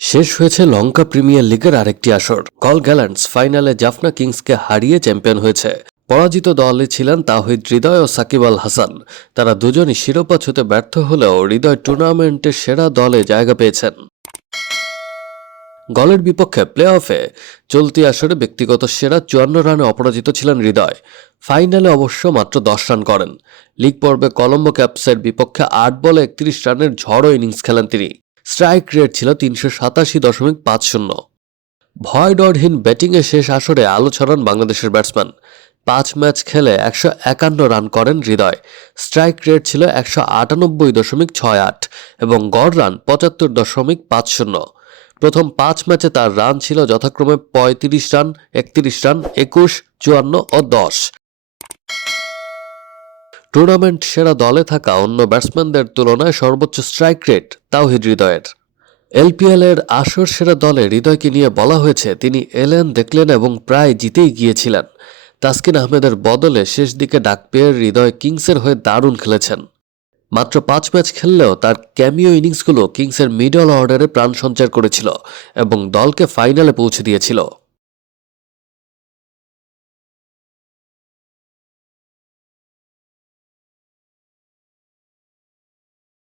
শেষ হয়েছে লঙ্কা প্রিমিয়ার লিগের আরেকটি আসর। কল গ্যালান্টস ফাইনালে জাফনা কিংসকে হারিয়ে চ্যাম্পিয়ন হয়েছে। পরাজিত দলে ছিলেন তাওহিদ হৃদয় ও সাকিব আল হাসান। তারা দুজনই শিরোপা ছুঁতে ব্যর্থ হলেও হৃদয় টুর্নামেন্টের সেরা দলে জায়গা পেয়েছেন। গলের বিপক্ষে প্লে অফে চলতি আসরে ব্যক্তিগত সেরা 54 রানে অপরাজিত ছিলেন হৃদয়। ফাইনালে অবশ্য মাত্র 10 রান করেন। লিগ পর্বে কলম্বো ক্যাপসের বিপক্ষে 8 বলে 31 রানের ঝড়ো ইনিংস খেলেন তিনি। স্ট্রাইক রেট ছিল 387.50। ভয় ডরহীন ব্যাটিংয়ে শেষ আসরে আলো ছড়ান বাংলাদেশের ব্যাটসম্যান। 5 ম্যাচ খেলে 151 রান করেন হৃদয়। স্ট্রাইক রেট ছিল 198.68 এবং গড় রান 75.50। প্রথম 5 ম্যাচে তার রান ছিল যথাক্রমে 35 রান, 31 রান, 21, 54 ও 10। টুর্নামেন্ট সেরা দলে থাকা অন্য ব্যাটসম্যানদের তুলনায় সর্বোচ্চ স্ট্রাইক রেট তাওহিদ হৃদয়ের। এলপিএল এর আসর সেরা দলে হৃদয়কে নিয়ে বলা হয়েছে, তিনি এলেন, দেখলেন এবং প্রায় জিতেই গিয়েছিলেন। তাসকিন আহমেদের বদলে শেষ দিকে ডাক পেয়ে হৃদয় কিংসের হয়ে দারুণ খেলেছেন। মাত্র 5 ম্যাচ খেললেও তার ক্যামিও ইনিংসগুলো কিংসের মিডল অর্ডারে প্রাণ সঞ্চার করেছিল এবং দলকে ফাইনালে পৌঁছে দিয়েছিল।